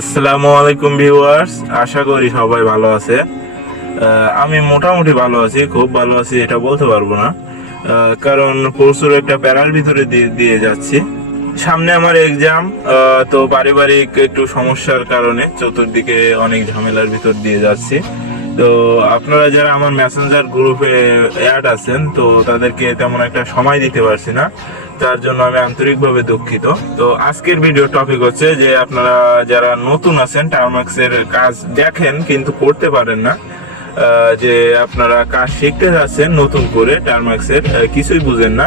আসসালামু আলাইকুম ভিউয়ার্স, আশা করি সবাই ভালো আছে। আমি মোটামুটি ভালো আছি, খুব ভালো আছি এটা বলতে পারবো না, কারণ প্রচুর একটা প্যারার ভিতরে দিয়ে যাচ্ছি। সামনে আমার এক্সাম, তো পারিবারিক একটু সমস্যার কারণে চতুর্দিকে অনেক ঝামেলার ভিতর দিয়ে যাচ্ছি। তো আপনারা যারা আমার মেসেঞ্জার গ্রুপে অ্যাড আছেন, তো তাদেরকে তেমন একটা সময় দিতে পারছি না, তার জন্য আমি আন্তরিকভাবে দুঃখিত। তো আজকের ভিডিও টপিক হচ্ছে যে আপনারা যারা নতুন আছেন, টার্মাক্সের কাজ দেখেন কিন্তু করতে পারেন না, যে আপনারা কাজ শিখতে যাচ্ছেন নতুন করে টার্মাক্সের, কিছুই বুঝেন না,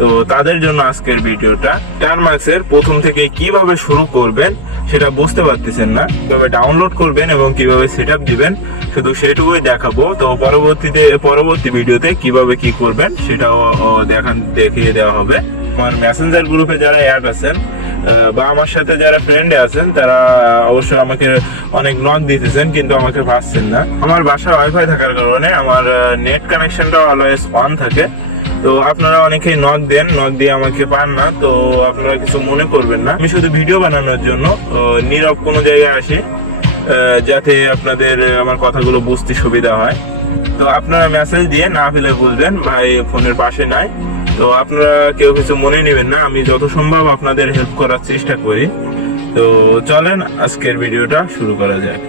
তো তাদের জন্য আজকের ভিডিওটা। টার্মাক্সের প্রথম থেকে কিভাবে শুরু করবেন সেটা বুঝতে পারতেছেন না, কিভাবে ডাউনলোড করবেন এবং কিভাবে সেটআপ দিবেন, শুধু সেটুকুই দেখাবো। তো পরবর্তী ভিডিওতে কিভাবে কি করবেন সেটাও দেখিয়ে দেওয়া হবে। আমার মেসেঞ্জার গ্রুপে যারা অ্যাড আছেন বা আমার সাথে যারা ফ্রেন্ডে আছেন, তারা অবশ্যই আমাকে অনেক নক দিতেছেন কিন্তু আমাকে পাচ্ছেন না। আমার বাসায় ওয়াইফাই থাকার কারণে আমার নেট কানেকশনটা অলওয়েজ অন থাকে। তো আপনারা অনেকেই নক দিয়ে আমাকে পান না, তো আপনারা কিছু মনে করবেন না। আমি শুধু ভিডিও বানানোর জন্য নীরব কোনো জায়গায় আসি, যাতে আপনাদের আমার কথাগুলো বুঝতে সুবিধা হয়। তো আপনারা মেসেজ দিয়ে না পেলে বলবেন ভাই ফোনের পাশে নাই। তো আপনারা কেউ কিছু মনে নেবেন না, আমি যত সম্ভব আপনাদের হেল্প করার চেষ্টা করি। তো চলেন আজকের ভিডিওটা শুরু করা যাক।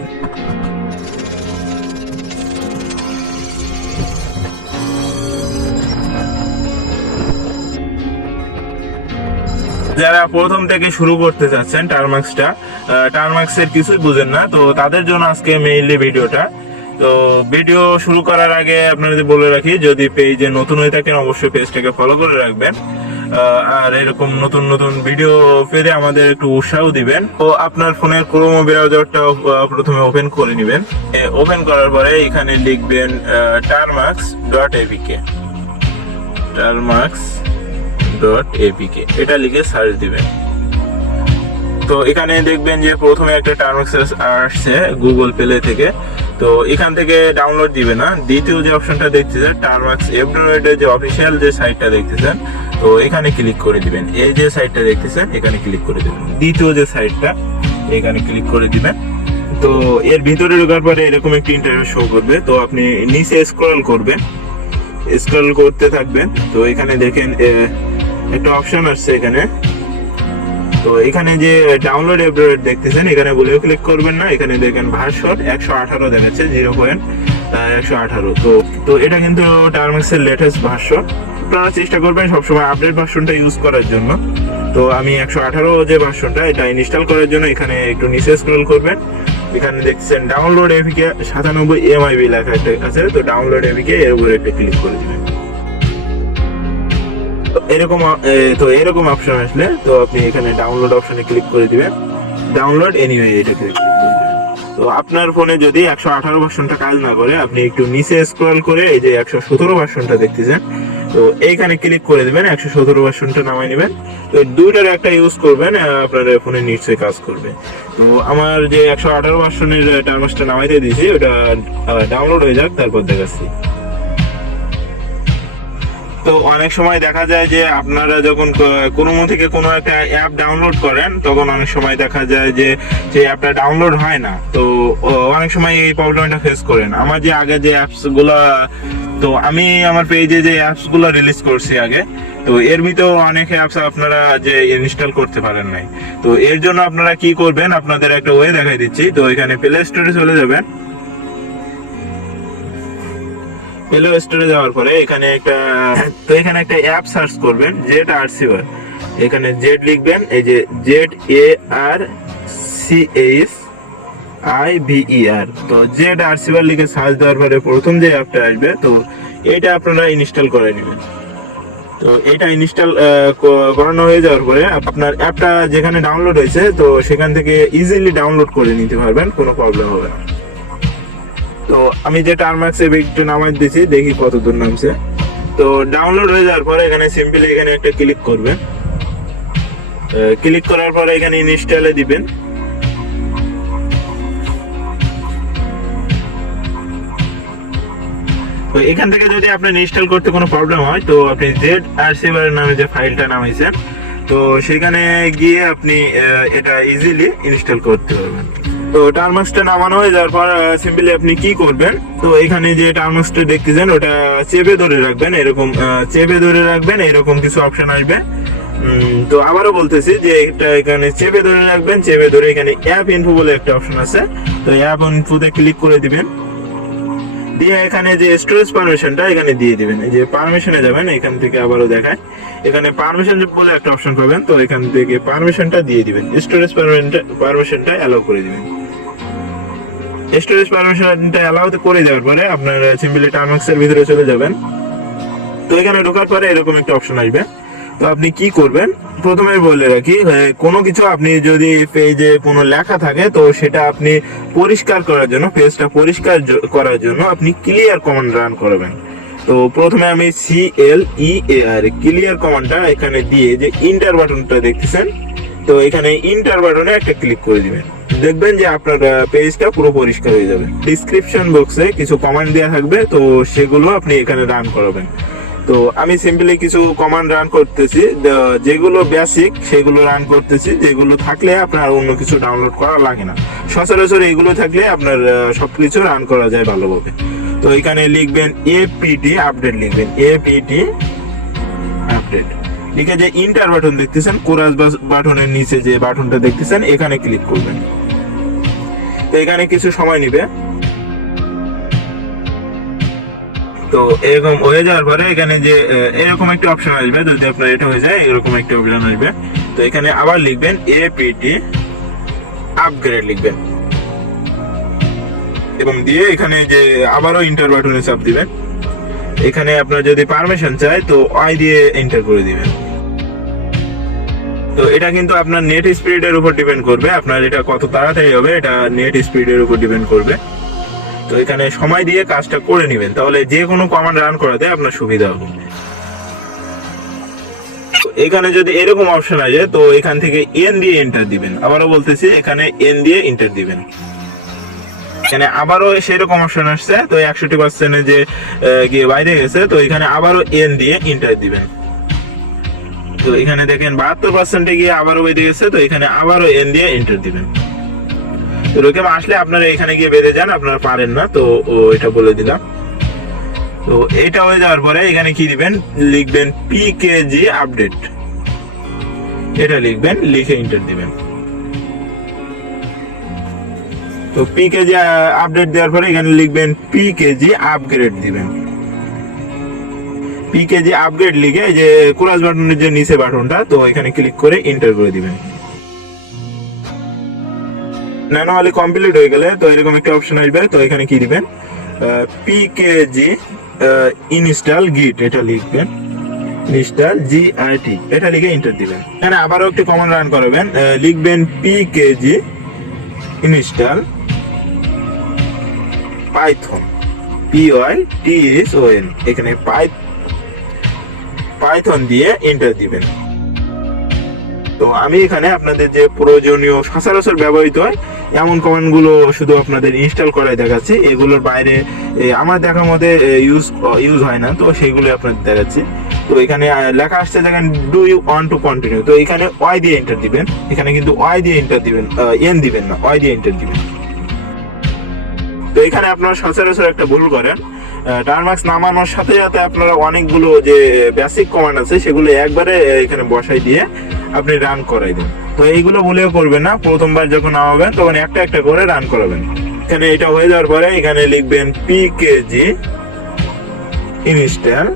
যারা প্রথম থেকে শুরু করতে চাচ্ছেন টার্মাক্সের কিছুই বুঝেন না, তো তাদের জন্য আজকে মেইনলি ভিডিওটা। তো ভিডিও শুরু করার আগে আপনাদের বলে রাখি, যদি পেজে নতুন হয়ে থাকেন অবশ্যই পেজটাকে ফলো করে রাখবেন, আর এরকম নতুন নতুন ভিডিও পেতে আমাদের একটু উৎসাহ দিবেন। তো আপনার ফোনের ক্রোম ব্রাউজারটা প্রথমে ওপেন করে নেবেন। ওপেন করার পরে এখানে লিখবেন termux.apk, termux.apk এটা লিখে সার্চ দিবেন। তো এখানে দেখবেন যে প্রথমে একটা টার্মাক্স আসছে গুগল প্লে থেকে, তো এখান থেকে ডাউনলোড দিবে না। দ্বিতীয় যে অপশনটা দেখতেছেন টার্মাক্স এর যে অফিসিয়াল যে সাইটটা দেখতেছেন, তো এখানে ক্লিক করে দিবেন। এই যে সাইটটা দেখতেছেন এখানে ক্লিক করে দিবেন, দ্বিতীয় যে সাইটটা এখানে ক্লিক করে দিবেন। তো এর ভিতরে ঢোকার পরে এরকম একটি ইন্টারফেস শো করবে। তো আপনি নিচে স্ক্রল করবেন, স্ক্রল করতে থাকবেন। তো এখানে দেখেন একটা অপশন আসছে এখানে, তো এখানে যে ডাউনলোড আপডেট দেখতেছেন এখানে বলেও ক্লিক করবেন না। এখানে দেখেন ভার্সন 118 দেখাচ্ছে, 0.118। তো এটা কিন্তু টার্মাক্সের লেটেস্ট ভার্সন। আপনারা চেষ্টা করবেন সবসময় আপডেট ভার্সনটা ইউজ করার জন্য। তো আমি 118 যে ভার্সনটা এটা ইনস্টল করার জন্য এখানে একটু নিচে স্ক্রল করবেন। এখানে দেখছেন ডাউনলোড এপিকে 97 MB লেখা একটা আছে, তো ডাউনলোড এপিকে এর উপরে একটা ক্লিক করে দিবেন। এরকম অপশন আসলে তো আপনি এখানে ডাউনলোড অপশনে ক্লিক করে দিবেন, ডাউনলোড এনিওয়ে এটা ক্লিক করে দিবেন। তো আপনার ফোনে যদি 118 ভার্সনটা কাজ না করে, আপনি একটু নিচে স্ক্রল করে এই যে 117 ভার্সনটা দেখতেছেন, তো এইখানে ক্লিক করে দিবেন, 117 ভার্সনটা নামাই নেবেন। তো দুইটার একটা ইউজ করবেন, আপনার ফোনে নিশ্চয়ই কাজ করবে। তো আমার যে 118 ভার্সনের টার্মাক্সটা নামাইতে দিয়েছি ওটা ডাউনলোড হয়ে যাক, তারপর দেখাচ্ছি। তো অনেক সময় দেখা যায় যে আপনারা যখন কোনো থেকে কোনো একটা অ্যাপ ডাউনলোড করেন, তখন অনেক সময় দেখা যায় যে অ্যাপটা ডাউনলোড হয় না। তো অনেক সময় এই প্রবলেমটা ফেস করেন। আমার যে আগে যে অ্যাপসগুলো, তো আমি আমার পেজে যে অ্যাপসগুলো রিলিজ করছি আগে, তো এর ভিতর অনেক অ্যাপস আপনারা যে ইনস্টল করতে পারেন নাই। তো এর জন্য আপনারা কি করবেন, আপনাদের একটা ওয়ে দেখাই দিচ্ছি। তো এখানে প্লে স্টোরে চলে যাবেন। প্লে স্টোরে যাওয়ার পরে এখানে একটা অ্যাপ সার্চ করবেন, জেড আরসিভার। এখানে জেড লিখবেন, এই যে ZARCHIVER। তো জেড আরসিভার লিখে সার্চ দেওয়ার পরে প্রথম যে অ্যাপটা আসবে, তো এটা আপনারা ইনস্টল করে নেবেন। তো এটা ইনস্টল করানো হয়ে যাওয়ার পরে আপনার অ্যাপটা যেখানে ডাউনলোড হয়েছে, তো সেখান থেকে ইজিলি ডাউনলোড করে নিতে পারবেন, কোনো প্রবলেম হবে না। তো আমি যে টার্মাক্স একটু নামাই দিয়েছি, দেখি কত দূর নামছে। তো ডাউনলোড হয়ে যাওয়ার পরে এখানে সিম্পলি এখানে একটা ক্লিক করবেন। ক্লিক করার পরে এখানে ইনস্টলে দিবেন। তো এখান থেকে যদি আপনার ইনস্টল করতে কোনো প্রবলেম হয়, তো আপনি ZARCHIVER নামে যে ফাইলটা নামাইছেন, তো সেখানে গিয়ে আপনি এটা ইজিলি ইনস্টল করতে পারবেন। তো টার্মাক্সটা নামানো হয়ে যাওয়ার পর সিম্পলি আপনি কি করবেন, তো এখানে যে টার্মাক্সটা দেখতেছেন ওটা চেপে ধরে রাখবেন, এরকম চেপে ধরে রাখবেন, এরকম কিছু অপশন আসবে। তো আবারও বলতেছি যে এটা এখানে চেপে ধরে রাখবেন, চেপে ধরে এখানে অ্যাপ ইনফো বলে একটা অপশন আছে, তো অ্যাপ ইনফোতে ক্লিক করে দিবেন, দিয়ে এখানে যে স্টোরেজ পারমিশনটা এখানে দিয়ে দিবেন। এই যে পারমিশনে যাবেন, এখান থেকে আবারও দেখায় এখানে পারমিশন বলে একটা অপশন পাবেন, তো এখান থেকে পারমিশনটা দিয়ে দিবেন, স্টোরেজ পারমিশনটা অ্যালাউ করে দিবেন। স্টোরেজ পারমিশনটা অ্যালাউ করে দেওয়ার পরে আপনার সিম্পলি টার্মাক্স এর ভিতরে চলে যাবেন। তো এখানে ঢোকার পরে এরকম একটা অপশন আসবে, তো আপনি কি করবেন, প্রথমে বলে রাখি কোনো কিছু আপনি যদি পেজে কোনো লেখা থাকে তো সেটা আপনি পরিষ্কার করার জন্য, পেজটা পরিষ্কার করার জন্য আপনি ক্লিয়ার কমান্ড রান করবেন। তো প্রথমে আমি CLEAR ক্লিয়ার কমান্ডটা এখানে দিয়ে যে ইন্টার বাটনটা দেখতেছেন, তো এখানে ইন্টার বাটনে একটা ক্লিক করে দিবেন, দেখবেন যে আপনার পেজটা পুরো পরিষ্কার হয়ে যাবে। ডিসক্রিপশন বক্সে কিছু কমান্ড দেওয়া থাকবে, তো সেগুলো আপনি এখানে রান করাবেন। তো আমি সিম্পলি কিছু কমান্ড রান করতেছি, যেগুলো বেসিক সেগুলো রান করতেছি, যেগুলো থাকলে আপনার অন্য কিছু ডাউনলোড করা লাগে না। সচরাচর এগুলো থাকলে আপনার সবকিছু রান করা যায় ভালোভাবে। তো এখানে লিখবেন apt আপডেট, লিখবেন apt আপডেট লিখে যে ইন্টার বাটন দেখতেছেন, কোরাস বাটনের নিচে যে বাটনটা দেখতেছেন এখানে ক্লিক করবেন। তো এখানে কিছু সময় নেবে। তো এরকম হয়ে যাওয়ার পরে এখানে যে এরকম একটা অপশন আসবে, যদি আপনার এটা হয়ে যায় এরকম একটা অপশন আসবে, তো এখানে আবার লিখবেন apt আপগ্রেড লিখবেন এবং দিয়ে এখানে যে আবারও ইন্টার বাটনে চাপ দিবেন। এখানে আপনার যদি পারমিশন চাই তো আই দিয়ে এন্টার করে দিবেন। তো এটা কিন্তু আপনার নেট স্পিডের উপর ডিপেন্ড করবে, আপনার এটা কত তাড়াতাড়ি হবে এটা নেট স্পিডের উপর ডিপেন্ড করবে। তো এখানে সময় দিয়ে কাজটা করে নেবেন, তাহলে যে কোনো কমান্ড রান করাতে আপনার সুবিধা হবে। এখানে যদি এরকম অপশন আসে তো এখান থেকে এন দিয়ে এন্টার দিবেন, আবারও বলতেছি এখানে এন দিয়ে এন্টার দিবেন। এখানে আবারও সেরকম অপশন আসছে, তো 61% যে গিয়ে বাইরে গেছে, তো এখানে আবারও এন দিয়ে এন্টার দিবেন। তো এখানে দেখেন 72% গিয়ে আবারও বেঁধে গেছে, তো এখানে আবারও এন দিয়ে এন্টার দিবেন। তো এরকম আসলে আপনারা এখানে গিয়ে বেঁধে যান, আপনারা পারেন না, তো এটা বলে দিলাম। তো এটা হয়ে যাওয়ার পরে এখানে কি দিবেন, লিখবেন pkg আপডেট, এটা লিখবেন, লিখে এন্টার দিবেন। তো pkg আপডেট দেওয়ার পরে এখানে লিখবেন pkg আপগ্রেড দিবেন। pkg আপগ্রেড লিখে যে ক্রস বাটনের যে নিচে বাটনটা, তো এখানে ক্লিক করে এন্টার করে দিবেন। ম্যানুয়ালি কমপ্লিট হয়ে গেলে তো এরকম একটা অপশন আসবে, তো এখানে কি দিবেন, pkg ইনস্টল গিট, এটা লিখবেন, ইনস্টল git, এটা লিখে এন্টার দিবেন। এখানে আবারও একটি কমান্ড রান করবেন, লিখবেন pkg ইনস্টল পাইথন, python, এখানে পাইথন দিয়ে এন্টার দিবেন। তো আমি এখানে আপনাদের যে প্রয়োজনীয় সচরাচর ব্যবহৃত হয় এমন কমান্ড গুলো শুধু আপনাদের ইনস্টল করাই দেখাচ্ছি, এগুলোর বাইরে আমার দেখার মধ্যে ইউজ হয় না, তো সেগুলো আপনাদের দেখাচ্ছি। তো এখানে লেখা আসছে দেখেন do you want to continue, তো এখানে ওয়াই দিয়ে এন্টার দিবেন, এখানে কিন্তু ওয়াই দিয়ে এন্টার দিবেন, এন দিবেন না, ওয়াই দিয়ে এন্টার দিবেন। তো এখানে আপনারা সচরাচর একটা ভুল করেন, টার্মাক্স নামানোর সাথে সাথে আপনারা অনেকগুলো যে বেসিক কমান্ড আছে সেগুলো একবারে এখানে বসাই দিয়ে আপনি রান করাই দেন। তো এইগুলো ভুলেও করবেন না, প্রথমবার যখন নামাবেন তখন একটা একটা করে রান করাবেন। এখানে এটা হয়ে যাওয়ার পরে এখানে লিখবেন pkg ইনস্টল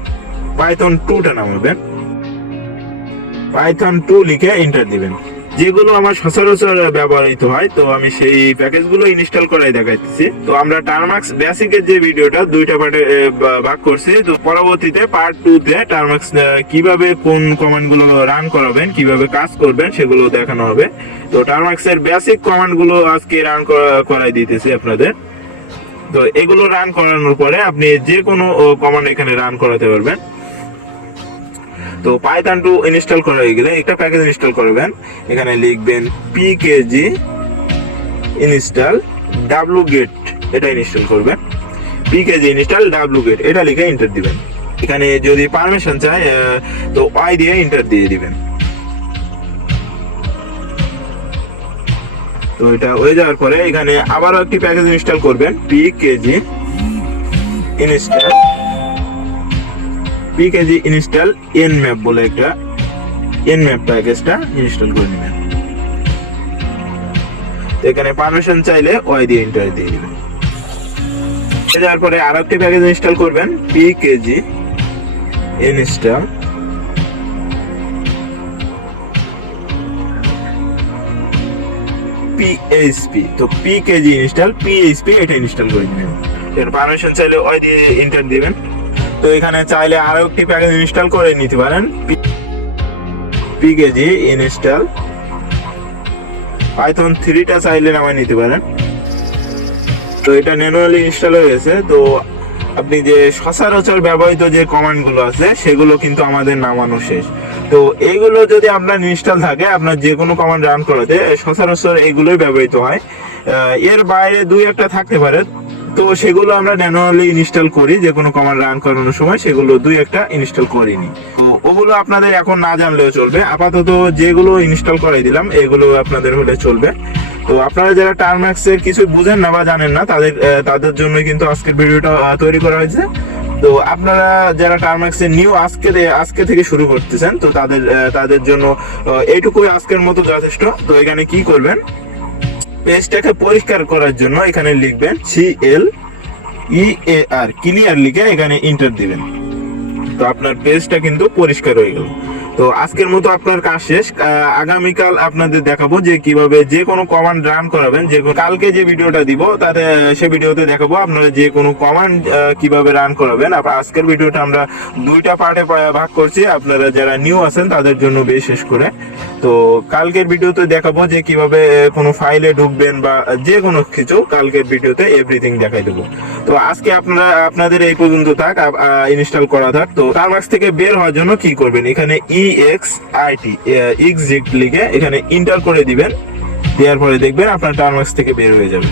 পাইথন 2টা নামাবেন, পাইথন 2 লিখে এন্টার দিবেন। যেগুলো আমার সচরাচর ব্যবহৃত হয়, তো আমি সেই প্যাকেজগুলো ইনস্টল করাই দেখাইতেছি। তো আমরা টার্মাক্স বেসিকের যে ভিডিওটা দুইটা পার্টে ভাগ করছি, তো পরবর্তীতে পার্ট 2 তে টার্মাক্স কিভাবে কোন কমান্ডগুলো রান করাবেন, কিভাবে কাজ করবেন সেগুলো দেখানো হবে। তো টার্মাক্সের বেসিক কমান্ডগুলো আজকে রান করাই দিতেছি আপনাদের। তো এগুলো রান করানোর পরে আপনি যে কোনো কমান্ড এখানে রান করাতে পারবেন। তো পাইথন 2 ইনস্টল করা হয়ে গেলে একটা প্যাকেজ ইনস্টল করবেন, এখানে লিখবেন pkg ইনস্টল wget, এটা ইনস্টল করবেন, pkg ইনস্টল wget, এটা লিখে এন্টার দিবেন। এখানে যদি পারমিশন চাই তো y দিয়ে এন্টার দিয়ে দিবেন। তো এটা হয়ে যাওয়ার পরে এখানে আবারও একটি প্যাকেজ ইনস্টল করবেন, pkg install nmap বলে একটা nmap প্যাকেজটা ইনস্টল করে নেবেন। এখানে পারমিশন চাইলে ওই দিয়ে এন্টার দিয়ে দিবেন। যাওয়ার পরে আরো একটি প্যাকেজ ইনস্টল করবেন, pkg install php। তো pkg install php এটা ইনস্টল করে দিবেন। এর পারমিশন চাইলে ওই দিয়ে এন্টার দিবেন। তো এখানে চাইলে আরো একটি প্যাকেজ ইনস্টল করে নিতে পারেন, pkg install python-3 টা চাইলে নামায় নিতে পারেন। তো এটা ম্যানুয়ালি ইনস্টল হয়ে গেছে। তো আপনি যে সচরাচর ব্যবহৃত যে কমান্ড গুলো আছে সেগুলো কিন্তু আমাদের নামানো শেষ। তো এইগুলো যদি আপনার ইনস্টল থাকে, আপনার যে কোনো কমান্ড রান করাতে সচরাচর এগুলোই ব্যবহৃত হয়। এর বাইরে দুই একটা থাকতে পারে, তো সেগুলো আমরা ম্যানুয়ালি ইনস্টল করি যে কোনো কমান্ড রান করানোর সময়, সেগুলো দুই একটা ইনস্টল করিনি। তো ওগুলো আপনাদের এখন না জানলেও চলবে, আপাতত যেগুলো ইনস্টল করাই দিলাম এগুলো আপনাদের হলে চলবে। তো আপনারা যারা টার্মাক্স এর কিছু বুঝেন না বা জানেন না, তাদের জন্য কিন্তু আজকের ভিডিওটা তৈরি করা হয়েছে। তো আপনারা যারা টার্মাক্স এর নিউ আজকে থেকে শুরু করতেছেন, তো তাদের জন্য এইটুকুই আজকের মতো যথেষ্ট। তো এখানে কি করবেন, পেজটাকে পরিষ্কার করার জন্য এখানে লিখবেন CLEAR, ক্লিয়ার লিখে এখানে এন্টার দিবেন। তো আপনার পেজটা কিন্তু পরিষ্কার হয়ে গেল। তো আজকের মতো আপনার কাজ শেষ। আগামীকাল আপনাদের দেখাবো যে কিভাবে যে কোনো কমান্ড রান করাবেন। কালকে যে ভিডিওটা দিব তাতে সে ভিডিওতে দেখাবো আপনারা যে কোনো কমান্ড কিভাবে রান করাবেন। আজকের ভিডিওটা আমরা দুইটা পার্টে ভাগ করছি, আপনারা যারা নিউ আছেন তাদের জন্য বিশেষ করে। তো কালকের ভিডিওতে দেখাবো যে কিভাবে কোনো ফাইলে ঢুকবেন বা যে কোনো কিছু, কালকের ভিডিওতে এভরিথিং দেখাই দেবো। তো আজকে আপনাদের এই পর্যন্ত থাক, ইনস্টল করা থাক। তো টার্মাক্স থেকে বের হওয়ার জন্য কি করবেন, এখানে exit লিখে এখানে এন্টার করে দিবেন। দেওয়ার পরে দেখবেন আপনার টার্মাক্স থেকে বের হয়ে যাবে।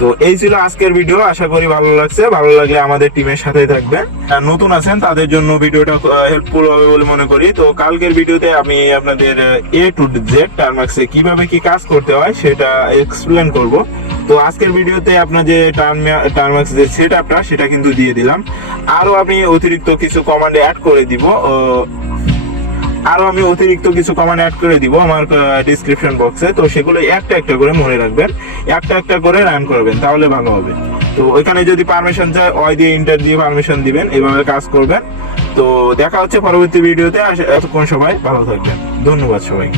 তো এই ছিল আজকের ভিডিও, আশা করি ভালো লাগছে। ভালো লাগলে আমাদের টিমের সাথেই থাকবেন। নতুন আছেন তাদের জন্য ভিডিওটা হেল্পফুল হবে বলে মনে করি। তো কালকের ভিডিওতে আমি আপনাদের A to Z টার্মাক্সে কিভাবে কি কাজ করতে হয় সেটা এক্সপ্লেন করব। তো আজকের ভিডিওতে আপনার যে টার্মাক্স যে সেটআপটা সেটা কিন্তু দিয়ে দিলাম। আরো আমি অতিরিক্ত কিছু কমান্ড অ্যাড করে দিব আমার ডেসক্রিপশন বক্সে। তো সেগুলো একটা একটা করে মনে রাখবেন, একটা একটা করে রান করবেন, তাহলে ভালো হবে। তো ওইখানে যদি পারমিশন চায় ওই দিয়ে এন্টার দিয়ে পারমিশন দিবেন, এভাবে কাজ করবেন। তো দেখা হচ্ছে পরবর্তী ভিডিওতে। এতক্ষণ সবাই ভালো থাকবেন, ধন্যবাদ সবাই।